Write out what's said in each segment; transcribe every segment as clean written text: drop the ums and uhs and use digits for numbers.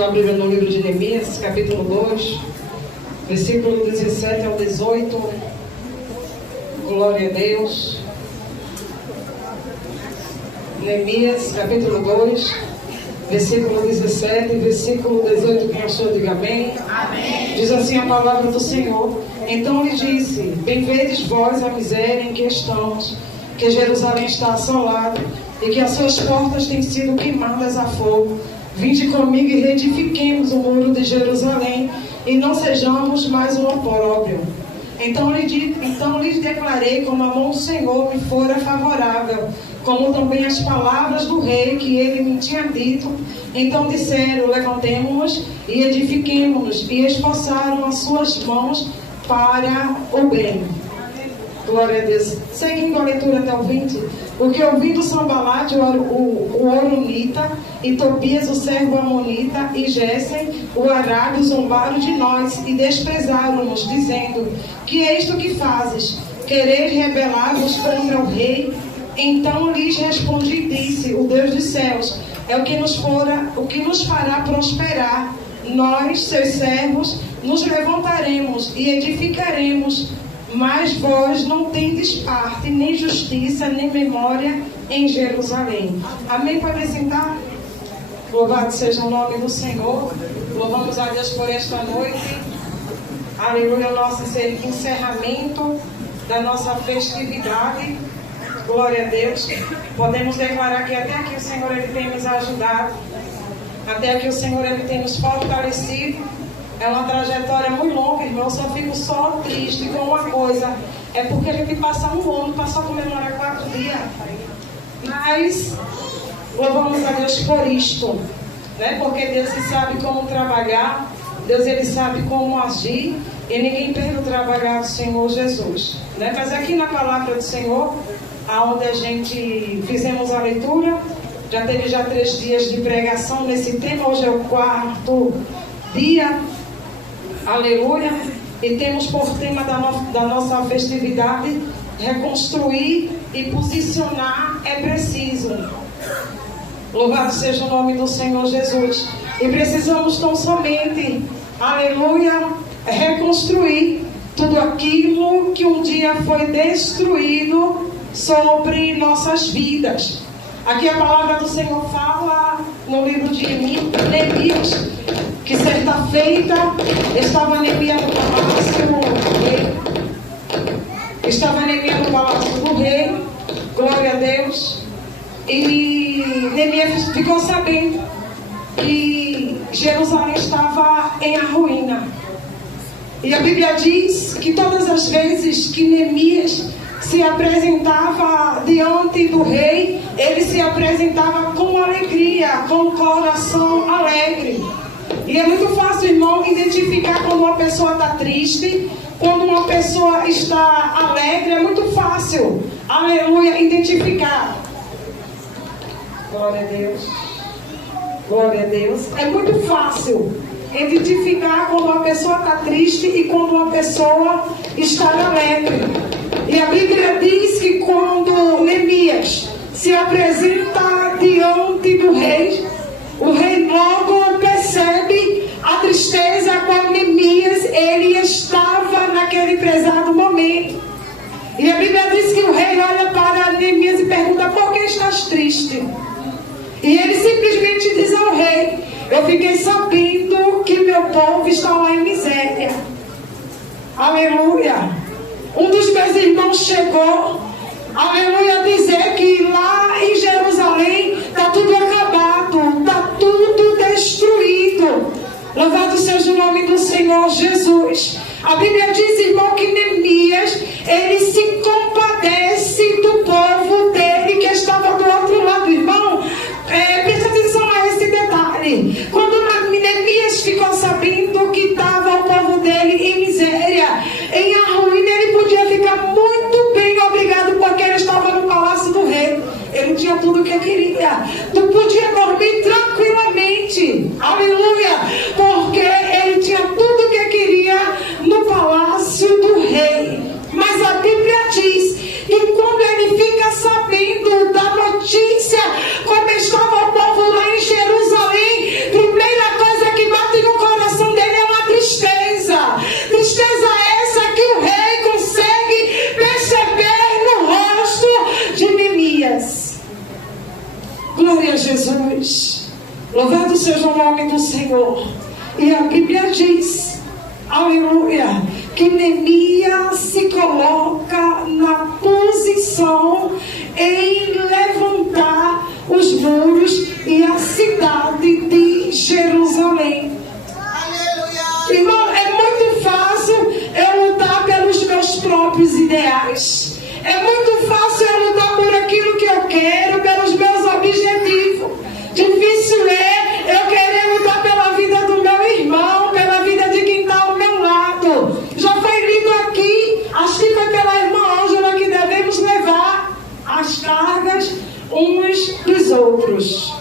sua Bíblia no livro de Neemias, capítulo 2, versículo 17 ao 18. Glória a Deus. Neemias, capítulo 2, versículo 17 e versículo 18. Quem achou, diga amém. Amém. Diz assim a palavra do Senhor. Então lhe disse: bem vedes vós a miséria em que estamos, que Jerusalém está assolada e que as suas portas têm sido queimadas a fogo. Vinde comigo e reedifiquemos o muro de Jerusalém, e não sejamos mais um opróbrio. Então lhes declarei como a mão do Senhor me fora favorável, como também as palavras do rei que ele me tinha dito. Então disseram: levantemo-nos e edifiquemo-nos, e esforçaram as suas mãos para o bem. Glória a Deus. Seguindo a leitura até o 20. Porque ouvindo Sambalate, o Oronita, e Tobias, o servo Amonita, e Gessem, o Arábio, zombaram de nós e desprezaram-nos, dizendo: que é isto que fazes? Quereis rebelar-vos contra o rei? Então lhes respondi e disse: o Deus dos céus é o que nos fará prosperar. Nós, seus servos, nos levantaremos e edificaremos. Mas vós não tendes parte, nem justiça, nem memória em Jerusalém. Amém? Pode sentar? Louvado seja o nome do Senhor. Louvamos a Deus por esta noite. Aleluia, nosso encerramento da nossa festividade. Glória a Deus. Podemos declarar que até aqui o Senhor ele tem nos ajudado. Até aqui o Senhor ele tem nos fortalecido. É uma trajetória muito longa, irmão. Eu só fico triste com uma coisa. É porque a gente passa um ano para só comemorar 4 dias. Mas louvamos a Deus por isto, né? Porque Deus ele sabe como trabalhar. Deus ele sabe como agir. E ninguém perde o trabalhar do Senhor Jesus, né? Mas aqui na palavra do Senhor, aonde a gente fizemos a leitura, já teve 3 dias de pregação nesse tema. Hoje é o 4º dia. Aleluia. E temos por tema da nossa festividade: reconstruir e posicionar é preciso. Louvado seja o nome do Senhor Jesus. E precisamos tão somente, aleluia, reconstruir tudo aquilo que um dia foi destruído sobre nossas vidas. Aqui a palavra do Senhor fala no livro de Neemias, que certa feita estava Neemias no palácio do rei. Estava Neemias no palácio do rei. Glória a Deus. E Neemias ficou sabendo que Jerusalém estava em ruína. E a Bíblia diz que todas as vezes que Neemias se apresentava diante do rei, ele se apresentava com alegria, com o coração alegre. E é muito fácil, irmão, identificar quando uma pessoa está triste, quando uma pessoa está alegre. É muito fácil, aleluia, identificar. Glória a Deus. Glória a Deus. É muito fácil identificar quando uma pessoa está triste e quando uma pessoa está alegre. E a Bíblia diz que quando Neemias se apresenta diante do rei, o rei logo percebe a tristeza com Neemias ele estava naquele prezado momento. E a Bíblia diz que o rei olha para Neemias e pergunta: por que estás triste? E ele simplesmente diz ao rei: eu fiquei sabendo que meu povo está lá em miséria. Aleluia. Um dos meus irmãos chegou, aleluia, a dizer que lá em Jerusalém está tudo acabado, está tudo destruído. Louvado seja o nome do Senhor Jesus. A Bíblia diz, irmão, que Neemias ele se compadece do povo dele que estava do outro lado. Irmão, presta atenção a esse detalhe. Quando Neemias ficou sabendo que estava o povo dele em miséria, em ruína, ele podia ficar muito bem, obrigado, porque ele estava no palácio do rei. Ele tinha tudo o que queria. Tu podia dormir tranquilamente. Aleluia. Porque ele tinha tudo o que queria no palácio do rei. Mas a Bíblia diz que quando ele fica sabendo da notícia como estava o povo lá em Jerusalém, primeira coisa que Glória a Jesus. Louvado seja o nome do Senhor. E a Bíblia diz, aleluia, que Neemias se coloca na posição em levantar os muros e a cidade de Jerusalém. Aleluia. Irmão, é muito fácil eu lutar pelos meus próprios ideais. É muito fácil eu lutar por aquilo que eu quero, pelos meus objetivos. Difícil é eu querer lutar pela vida do meu irmão, pela vida de quem está ao meu lado. Já foi lido aqui, acho que foi pela irmã Ângela, que devemos levar as cargas uns dos outros.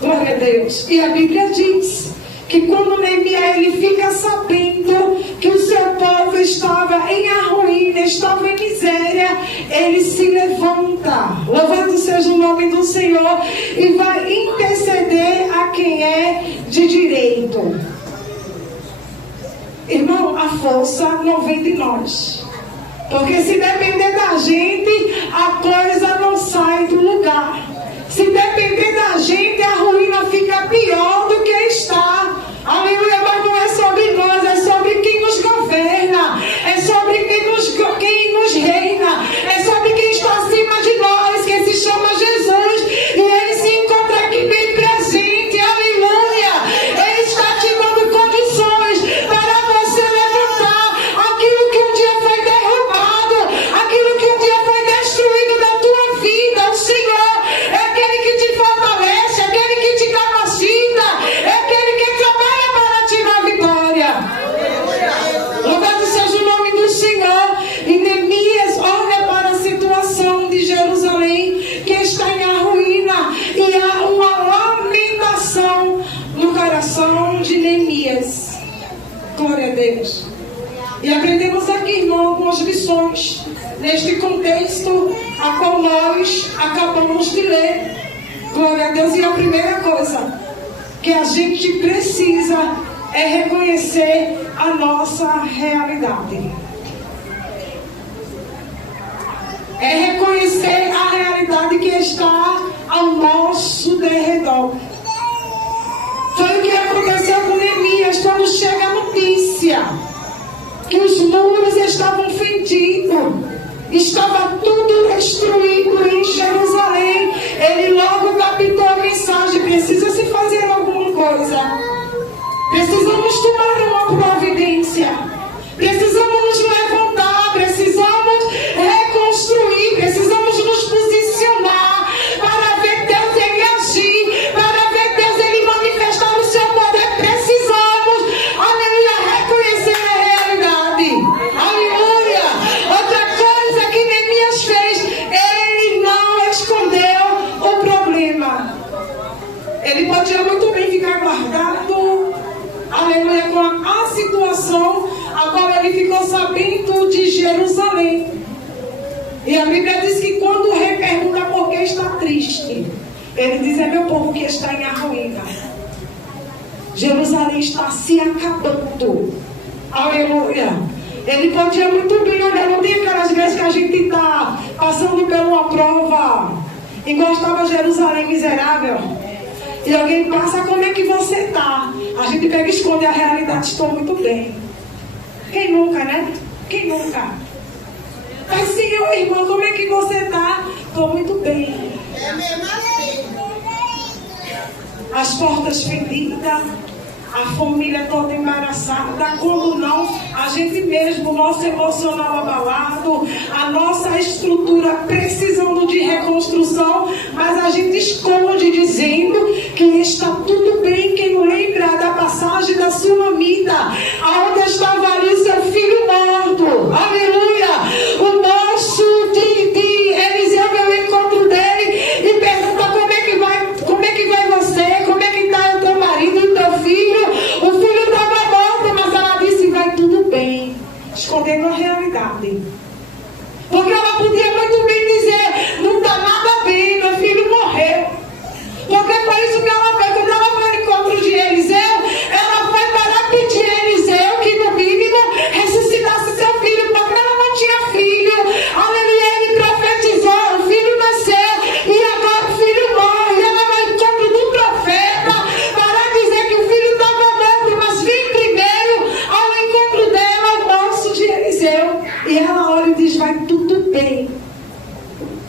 Glória a Deus. E a Bíblia diz que quando Neemias ele fica sabendo que o seu povo estava em ruína, estava em miséria, ele se levanta, louvado seja o nome do Senhor, e vai interceder a quem é de direito. Irmão, a força não vem de nós, porque se depender da gente, a coisa não sai do lugar. Se depender da gente, a ruína fica pior do que está. Aleluia, mas não é sobre nós, é sobre quem nos governa, é sobre quem nos reina, é sobre quem está acima de nós, que se chama Jesus, e ele se encontra aqui bem presente. Aleluia, ele está te dando condições para você levantar aquilo que um dia foi derrubado, aquilo que um dia foi destruído da tua vida. O Senhor é aquele que te fortalece, aquele que te capacita, é aquele que trabalha para te dar vitória. Louvado seja o nome do Senhor. E Neemias olha para a situação de Jerusalém, que está em ruína, e há uma lamentação no coração de Neemias. Glória a Deus. E aprendemos aqui, irmão, algumas lições neste contexto a qual nós acabamos de ler. Glória a Deus. E a primeira coisa que a gente precisa é reconhecer a nossa realidade. É reconhecer a realidade que está ao nosso derredor. Foi o que aconteceu com Neemias quando chega a notícia que os muros estavam fendidos, estava tudo destruído em Jerusalém. Ele logo captou a mensagem: precisa se fazer alguma coisa, precisamos tomar uma providência, precisamos nos levantar, precisamos reconstruir, precisamos nos posicionar para ver Deus ele agir, para ver Deus ele manifestar o seu poder. Precisamos, aleluia, reconhecer a realidade. Aleluia. Outra coisa que Neemias fez, ele não escondeu o problema. Ele podia muito bem ficar guardado, aleluia, com a situação a qual ele ficou sabendo de Jerusalém. E a Bíblia diz que quando o rei pergunta por que está triste, ele diz: é meu povo que está em ruína. Jerusalém está se acabando. Aleluia. Ele podia muito bem olhar, não tem aquelas vezes que a gente está passando por uma prova, igual estava Jerusalém miserável, e alguém passa: como é que você está? A gente pega e esconde a realidade: estou muito bem. Quem nunca, né? Quem nunca? Mas Senhor, irmão, como é que você está? Estou muito bem. É mesmo assim. As portas fendidas, a família toda embaraçada, quando não, a gente mesmo, o nosso emocional abalado, a nossa estrutura precisando de reconstrução, mas a gente esconde dizendo que está tudo bem. Quem lembra da passagem da Sunamita, aonde estava ali o seu filho morto, aleluia, o moço de Eliseu veio ao encontro dele e pergunta: como é que vai você, como é que está o teu marido e o teu filho? O filho estava morto, mas ela disse: vai tudo bem, escondendo a realidade. Porque ela podia muito bem dizer: não está nada bem, meu filho morreu.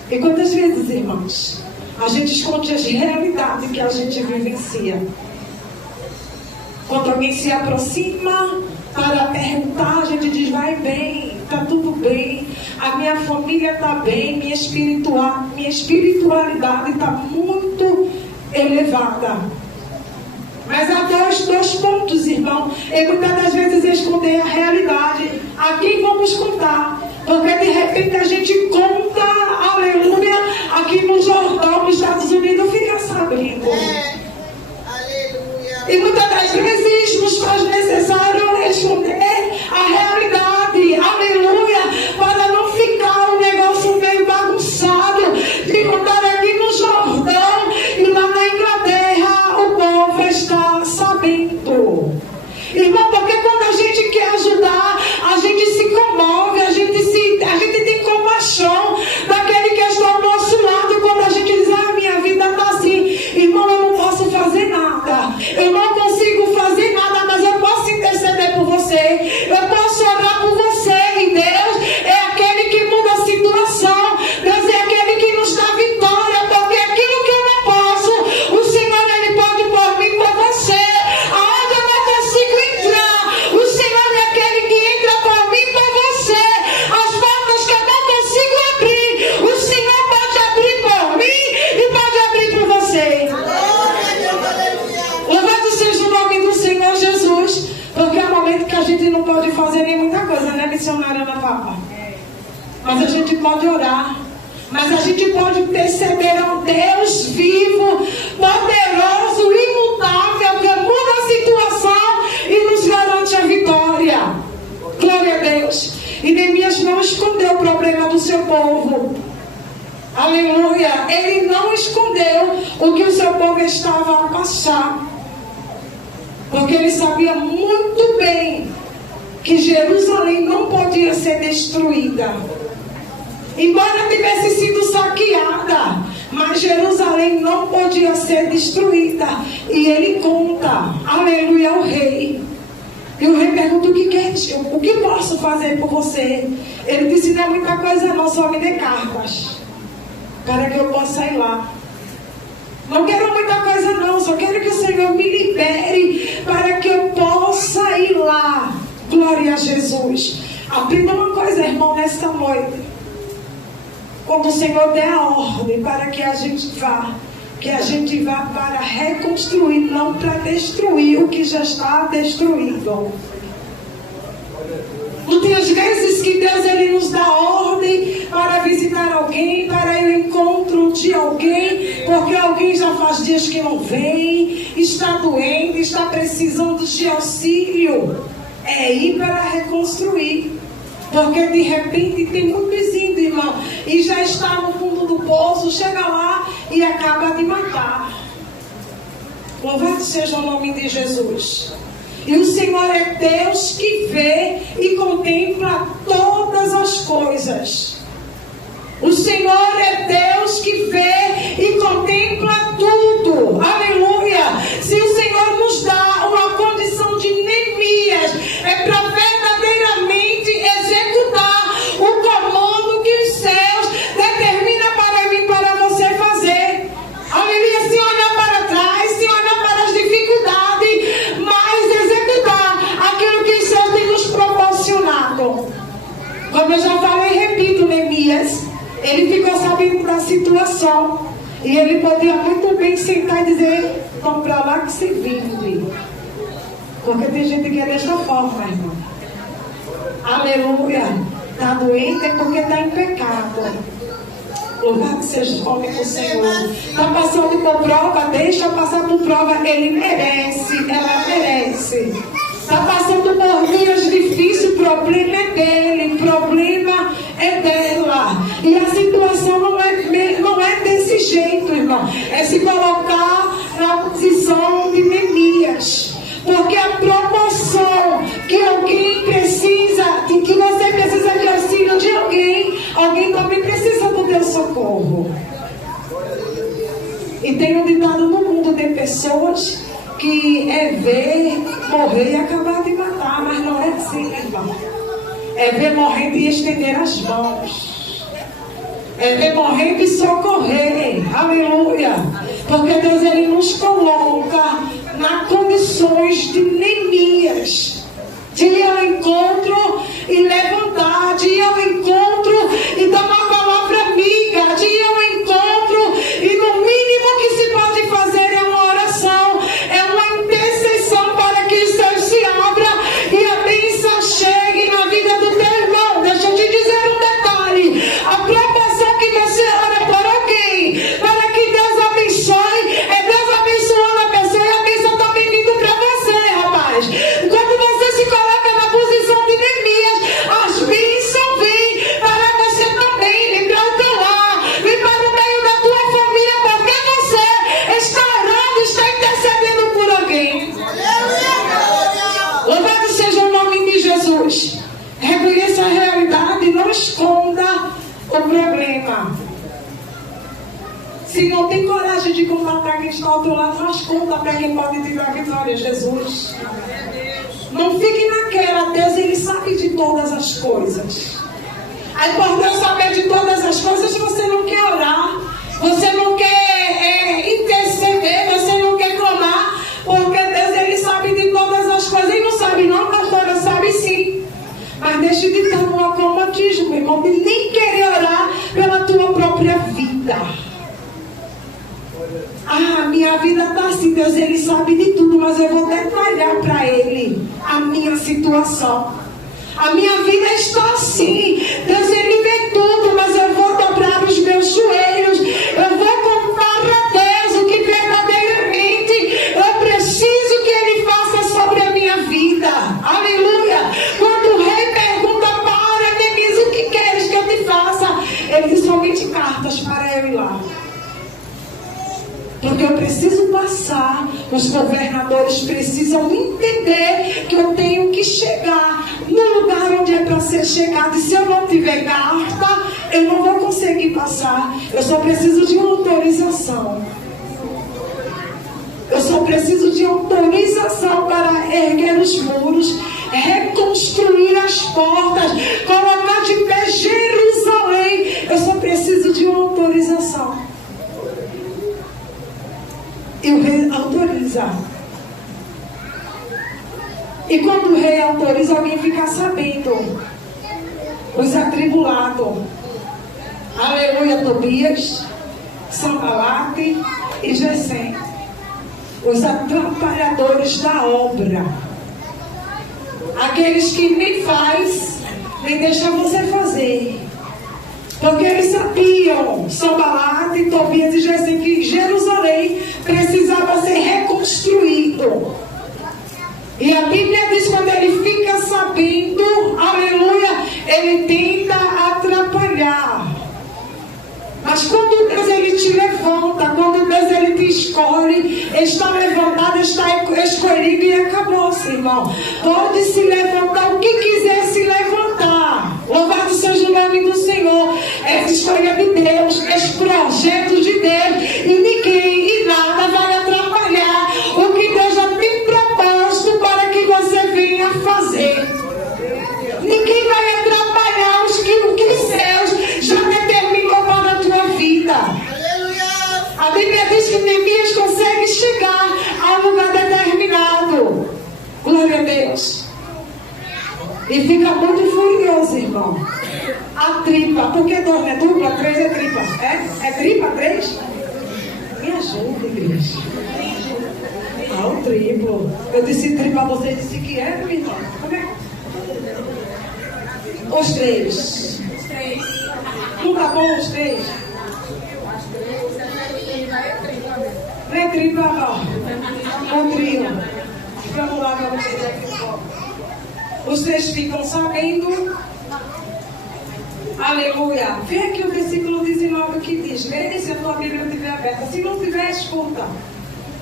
E quantas vezes, irmãos, a gente esconde as realidades que a gente vivencia? Quando alguém se aproxima para perguntar, a gente diz: vai bem, está tudo bem, a minha família está bem, minha espiritualidade está muito elevada. Mas há dois pontos, irmão. E muitas das vezes esconder a realidade. A quem vamos contar? Porque de repente a gente conta, aleluia, aqui no Jordão, nos Estados Unidos, fica sabendo. Aleluia. E muitas das vezes nos faz necessário esconder a realidade, aleluia, para não ficar um negócio meio bagunçado, de contar aqui no Jordão e lá na Inglaterra o povo está sabendo. Irmão, porque quando a gente quer ajudar, a gente se comove, a gente tem compaixão daquele que está ao nosso lado. E quando a gente diz: minha vida está assim, irmão, eu não posso fazer nada, eu não consigo fazer nada, mas eu posso interceder por você, eu posso orar por você. E Deus é aquele que muda a situação, Deus é aquele que nos dá vitória, porque aquilo que eu não posso, o Senhor, Ele pode por mim, por você. Aonde eu não consigo entrar, o Senhor é aquele que entra por mim, por você. As portas que eu não consigo abrir, o Senhor pode abrir por mim e pode abrir por você. Louvado seja o nome do Senhor Jesus, porque é um momento que a gente não pode fazer nem muita coisa, né, missionária Ana Papa? Mas a gente pode orar, mas a gente pode perceber um Deus vivo, poderoso, imutável, que muda a situação e nos garante a vitória. Glória a Deus. E Neemias não escondeu o problema do seu povo. Aleluia. Ele não escondeu o que o seu povo estava a passar, porque ele sabia muito bem que Jerusalém não podia ser destruída. Embora tivesse sido saqueada, mas Jerusalém não podia ser destruída. E ele conta, aleluia, ao rei. E o rei pergunta: o que posso fazer por você? Ele disse: não é muita coisa não, só me dê cartas para que eu possa ir lá. Não quero muita coisa não, só quero que o Senhor me libere para que eu possa ir lá. Glória a Jesus. Aprenda uma coisa, irmão, nesta noite. Quando o Senhor der a ordem para que a gente vá para reconstruir, não para destruir o que já está destruído. Muitas vezes que Deus, Ele nos dá ordem para visitar alguém, para ir ao encontro de alguém, porque alguém já faz dias que não vem, está doente, está precisando de auxílio. É ir para reconstruir. Porque de repente tem muitos indo, irmão, e já está no fundo do poço, chega lá e acaba de matar. Louvado seja o nome de Jesus. E o Senhor é Deus que vê e contempla todas as coisas. O Senhor é Deus que vê e contempla tudo. Aleluia. Se o Senhor nos dá uma condição de Neemias, é para verdadeiramente executar o comando que os céus determinam para mim, para você fazer. Aleluia. Se olhar para trás, se olhar para as dificuldades, mas executar aquilo que os céus têm nos proporcionado. Como eu já falei e repito, Neemias, ele ficou sabendo da situação. E ele podia muito bem sentar e dizer: vamos para lá que se vive. Porque tem gente que é desta forma, irmão. Aleluia. Está doente é porque está em pecado. Louvado seja o nome do Senhor. Está passando por prova, deixa passar por prova. Ele merece, ela merece. Está passando por dias difíceis, o problema é dele, o problema é dela. E a situação não é desse jeito, irmão. É se colocar na posição de Neemias. Porque a proporção que alguém precisa, que você precisa de auxílio de alguém também precisa do teu socorro. E tem um ditado no mundo de pessoas que é ver morrer e acabar de matar, mas não é assim, irmão. É ver morrendo e estender as mãos. é recorrendo e socorrer. Aleluia. Porque Deus, Ele nos coloca nas condições de Neemias, de ir ao encontro e levantar, de ir ao encontro e dar uma palavra amiga, de ir ao encontro e no mínimo que se pode fazer é uma oração, é uma intercessão para que os céus se abram e a bênção chegue na vida do teu irmão. Deixa eu te dizer um detalhe: a proporção que você ora por alguém para que Deus abençoe, é Deus abençoando a pessoa e a bênção está vindo para você, rapaz. Quando você se coloca na posição de Neemias, as bênçãos vêm para você também, vem para o teu lar, vem para o meio da tua família, porque você está orando, está intercedendo por alguém. Louvado seja o nome de Jesus. Reconheça a realidade, não esconda o problema. Se não tem coragem de contar para quem está ao teu lado, mas conta para quem pode te dar vitória, Jesus. Não fique naquela, Deus, Ele sabe de todas as coisas. Aí por Deus saber de todas as coisas, você não quer orar, você não quer interceder, você não quer clamar, porque Deus, Ele sabe de todas as coisas. E não sabe não, pastora, sabe sim. Mas deixe de estar no acomodismo, meu irmão, de nem querer orar pela tua própria vida. Ah, minha vida está assim, Deus, Ele sabe de tudo, mas eu vou detalhar para Ele a minha situação. A minha vida está assim, Deus, Ele vê tudo, mas eu vou dobrar os meus joelhos, eu vou contar a Deus o que verdadeiramente eu preciso que Ele faça sobre a minha vida. Aleluia. Quando o rei pergunta para Neemias, o que queres que eu te faça? Ele diz: somente cartas para eu ir lá. Porque eu preciso passar, os governadores precisam entender que eu tenho que chegar no lugar onde é para ser chegado. E se eu não tiver carta, eu não vou conseguir passar. Eu só preciso de uma autorização. Eu só preciso de autorização para erguer os muros, reconstruir as portas, colocar de pé Jerusalém. Eu só preciso de uma autorização. E o rei autoriza. E quando o rei autoriza, alguém fica sabendo. Os atribulados. Aleluia, Tobias, Sanbalate e Gesem. Os atrapalhadores da obra. Aqueles que nem faz, nem deixa você fazer. Porque eles sabiam, Sanbalate, Tobias e Gesem, que Jerusalém precisava ser reconstruído. E a Bíblia diz, quando ele fica sabendo, aleluia, ele tenta atrapalhar. Mas quando Deus, Ele te levanta, quando Deus, Ele te escolhe, está levantado, está escolhido e acabou-se, irmão. Pode se levantar o que quiser se levantar. Louvado seja o nome do Senhor. Essa escolha de Deus, esse projeto de Deus, e ninguém e nada vai atrapalhar o que Deus já tem proposto para que você venha fazer. Ninguém vai atrapalhar o que os céus já determinou para a tua vida. A Bíblia diz que Neemias consegue chegar a um lugar determinado. Glória a Deus. E fica muito furioso, irmão. A tripa, porque dois não é dupla, três é tripa. É tripa, três? Me ajuda, igreja. Ah, o triplo. Eu disse tripa, você disse que é, meu irmão. Como é? Os três. Não tá bom os três? Não é tripa, não. O trio. Vamos lá, vamos ver. Os três ficam sabendo. Aleluia. Vê aqui o versículo 19 que diz. Vê se a tua Bíblia estiver aberta. Se não tiver, escuta.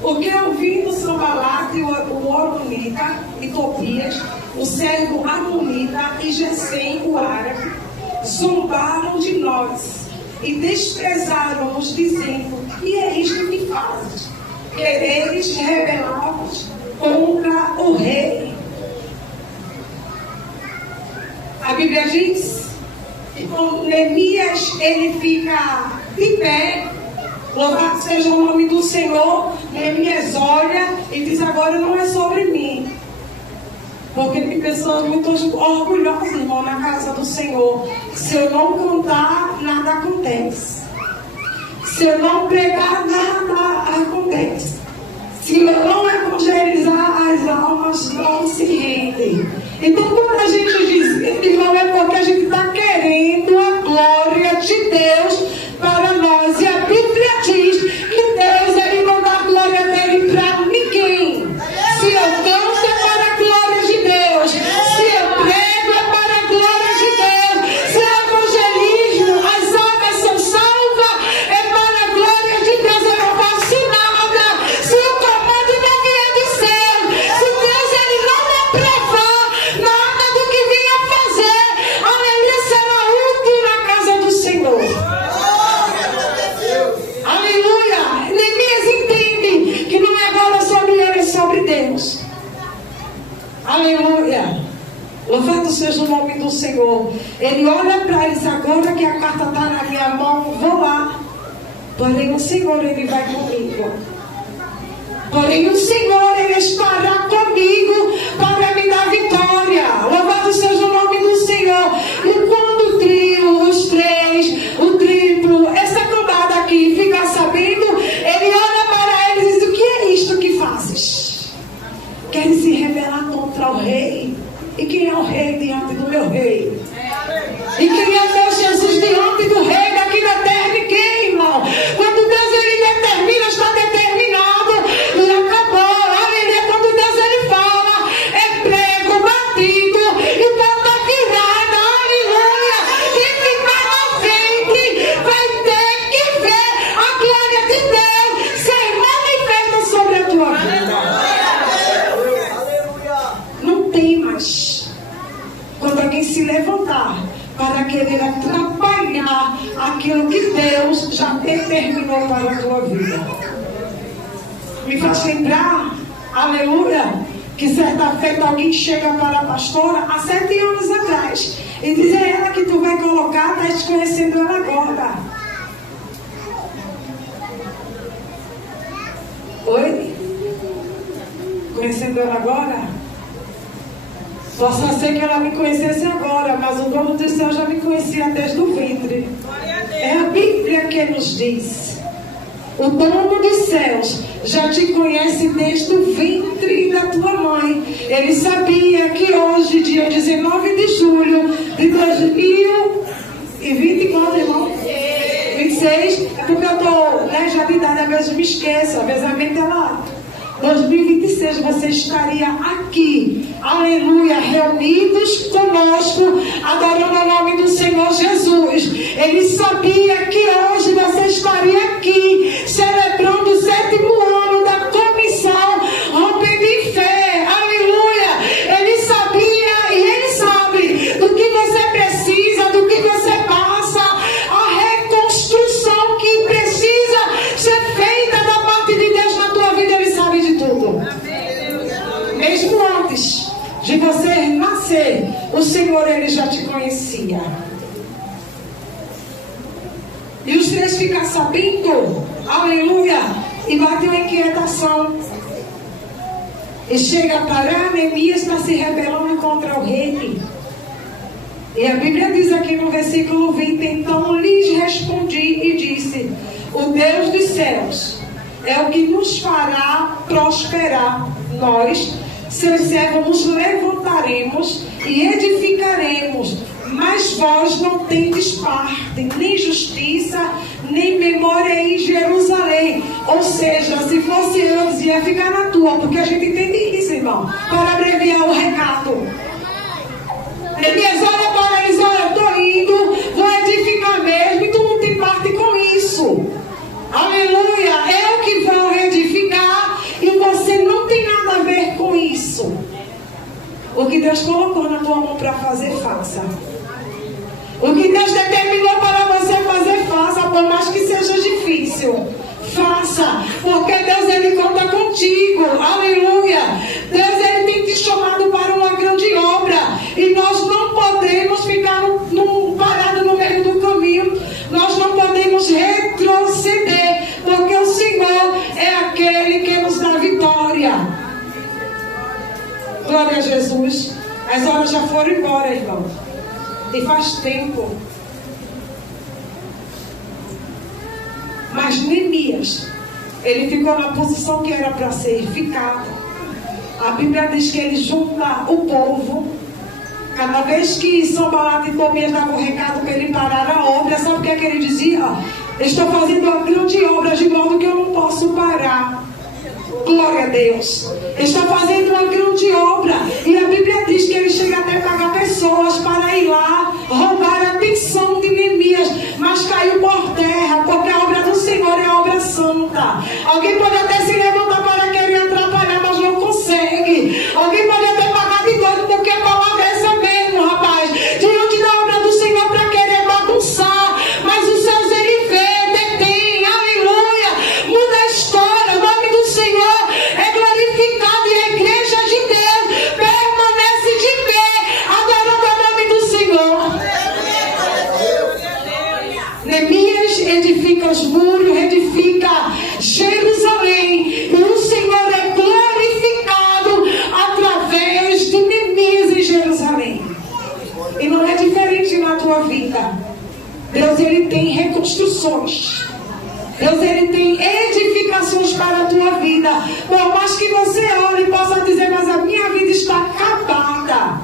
Porque ouvindo Sanbalate, o Horonita, e Tobias, o servo Amonita, e Gesem, o árabe, zombaram de nós e desprezaram-nos, dizendo: que é isto que fazes? Quereis rebelar-vos contra o rei. A Bíblia diz Então, Neemias, ele fica de pé. Louvado seja o nome do Senhor. Neemias olha e diz: agora não é sobre mim. Porque tem pessoas muito orgulhosas, irmão, na casa do Senhor. Se eu não cantar, nada acontece. Se eu não pregar, nada acontece. Se eu não evangelizar, as almas não se rendem. Então, quando a gente diz, irmão, é porque a gente está querendo a glória de Deus para nós. E a Bíblia diz que Deus, ele não dá a glória dele para ninguém. Se eu canto, é para a glória de Deus. Se eu prego, é para a glória de Deus. Se eu evangelismo, as almas são salvas, é para a glória de Deus. Eu não faço nada. Se o comando não vier do céu, se Deus, ele não me aprovar nada do que vinha fazer, aleluia, será útil na casa do Senhor. Aleluia. Neemias entende que não é agora sobre ele, é sobre Deus. Aleluia. Louvado seja o nome do Senhor. Ele olha para eles: agora que a carta está na minha mão, vou lá. Porém o Senhor, ele vai comigo. Porém o Senhor, ele estará comigo para me dar vitória. Louvado seja o nome do Senhor. E quando o trio, os três, o triplo, essa cambada aqui fica sabendo, ele olha para eles e diz: o que é isto que fazes? Querem se rebelar contra o rei? E quem é o rei diante do meu rei? E quem é Deus Jesus diante do rei daqui da terra? Ninguém, irmão. Quando Deus, ele determina, está determinado e acabou. Aleluia. Quando Deus, ele fala, é prego, batido e porta virada. Aleluia. E ficar na frente vai ter que ver a glória de Deus ser manifesta sobre a tua vida. Não temas quando alguém se levantar para querer atrapalhar aquilo que Deus já determinou para a tua vida. Me faz lembrar, aleluia, que certa feita alguém chega para a pastora há 7 anos atrás e diz: é ela que tu vai colocar, estás conhecendo ela agora. Oi? Conhecendo ela agora? Posso ser que ela me conhecesse agora, mas o dono do céu já me conhecia desde o ventre. É a Bíblia que nos diz: o dono dos céus já te conhece desde o ventre da tua mãe. Ele sabia que hoje, dia 19 de julho de 2024, irmão? 26, é porque eu estou, já de idade, às vezes me esqueço, às vezes a mente ela... 2026 você estaria aqui, aleluia, reunidos conosco, adorando o nome do Senhor Jesus. Ele sabia que hoje você estaria aqui, celebrando o 7º ano da comissão Rompendo em Fé, aleluia. Ele sabia e ele sabe do que você precisa, do que você passa, a reconstrução que precisa ser feita da parte de Deus na tua vida. Ele sabe de tudo. Mesmo antes de você nascer, o Senhor, ele já te conhecia. E os três ficam sabendo, aleluia, e bate uma inquietação. E chega para Neemias, está se rebelando contra o rei. E a Bíblia diz aqui no versículo 20: então lhes respondi e disse: o Deus dos céus é o que nos fará prosperar. Nós, seus servos, nos levantaremos e edificaremos, mas vós não tendes parte, nem justiça, nem memória em Jerusalém. Ou seja, se fosse antes, ia ficar na tua, porque a gente entende isso, irmão, para abreviar o recado. Neemias olha para eles: olha, eu estou indo, vou edificar mesmo, e tu não tem parte com isso. Aleluia, eu que vou edificar e você não tem nada a ver com isso. O que Deus colocou na tua mão para fazer, faça. O que Deus determinou para você fazer, faça, por mais que seja difícil. Faça, porque Deus, ele conta contigo. Aleluia. Deus, ele tem te chamado para uma grande obra e nós não podemos ficar parado no Glória a Jesus. As horas já foram embora, irmão. E faz tempo. Mas Neemias, ele ficou na posição que era para ser ficado. A Bíblia diz que ele junta o povo. Cada vez que Sanbalate e Tobias davam o recado para ele parar a obra, sabe o que é que ele dizia? Estou fazendo uma grande obra de modo que eu não posso parar. Glória a Deus. Está fazendo uma grande obra. E a Bíblia diz que ele chega até a pagar pessoas para ir lá roubar a atenção de Neemias. Mas caiu por terra, porque a obra do Senhor é a obra santa. Alguém pode até se levantar para querer atrapalhar, mas não consegue. Alguém pode até pagar de doido, porque a palavra é essa mesmo, rapaz. Diante da obra do Senhor para querer bagunçar. Mas os céus ele vê, detém, aleluia. Muda a história, o nome do Senhor é glorificado e a igreja de Deus permanece de pé, adorando o nome do Senhor. Neemias edifica os muros, edifica Jerusalém, e o Senhor é glorificado através de Neemias em Jerusalém. E não é diferente na tua vida. Deus, ele tem reconstruções. Deus, ele tem edificações para a tua vida. Por mais que você olhe e possa dizer, mas a minha vida está acabada.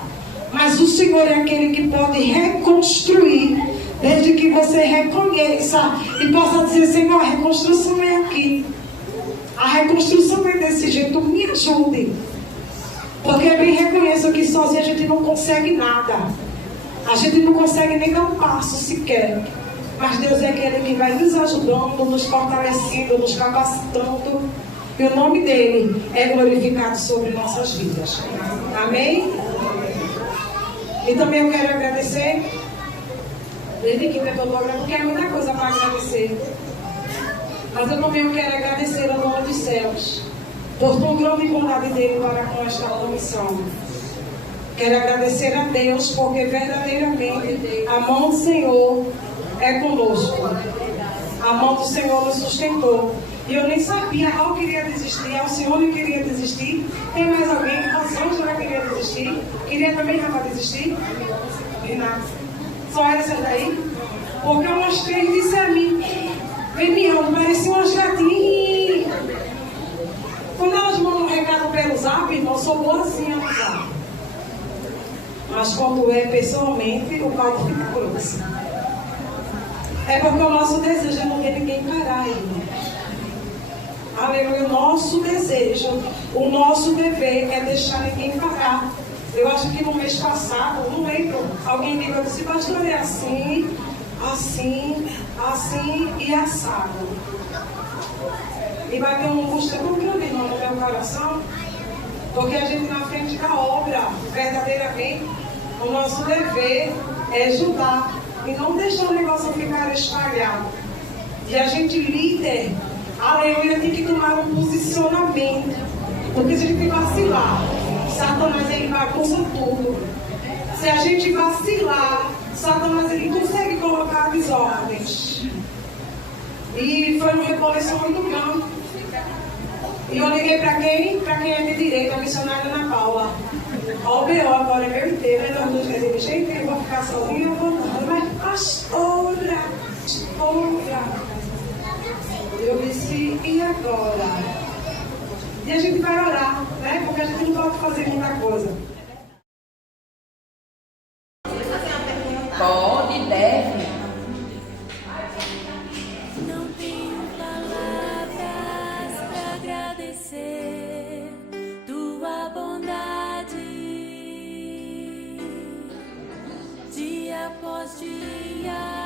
Mas o Senhor é aquele que pode reconstruir, desde que você reconheça e possa dizer, Senhor, a reconstrução é aqui. A reconstrução é desse jeito, me ajude. Porque eu bem reconheço que sozinho a gente não consegue nada. A gente não consegue nem dar um passo sequer. Mas Deus é aquele que vai nos ajudando, nos fortalecendo, nos capacitando. E o nome dele é glorificado sobre nossas vidas. Amém? E também eu quero agradecer. Desde que eu estou agradecendo, porque é muita coisa para agradecer. Mas eu também quero agradecer ao dono dos céus por tão grande bondade dele para com esta comissão. Quero agradecer a Deus porque verdadeiramente a mão do Senhor é conosco. A mão do Senhor nos sustentou. E eu nem sabia, eu queria desistir, o Senhor não queria desistir. Tem mais alguém? Rosângela queria desistir. Queria também Rafa desistir? Renato. Só era essa daí? Porque umas três disse a mim, vem me amo, parecia umas gatinhas. Quando elas mandam um recado pelo zap, irmão, eu sou boazinha no zap. Mas quando é pessoalmente, o caldo fica grosso. É porque o nosso desejo é não ver ninguém parar, irmão. Aleluia, o nosso desejo, o nosso dever é deixar ninguém parar. Eu acho que no mês passado, não lembro, alguém me disse, pastor, é assim, assim, assim e assado. E vai ter uma angústia tão grande, irmão, no meu coração, porque a gente na frente da obra, verdadeiramente, o nosso dever é ajudar e não deixar o negócio ficar espalhado. E a gente, líder, aleluia, tem que tomar um posicionamento, porque se a gente vacilar, Satanás ele bagunça tudo. Se a gente vacilar, Satanás ele consegue colocar desordens. E foi uma revolução muito grande. E eu liguei para quem? Para quem é de direito, a missionária Ana Paula. Ó, o B.O. agora é meu inteiro. Aí nós dois dizemos, gente, eu vou ficar sozinha, eu vou não. Mas pastora. Eu disse, e agora? E a gente vai orar, né? Porque a gente não pode fazer muita coisa. Pode, deve. Não tenho palavras para agradecer tua bondade. Dia após dia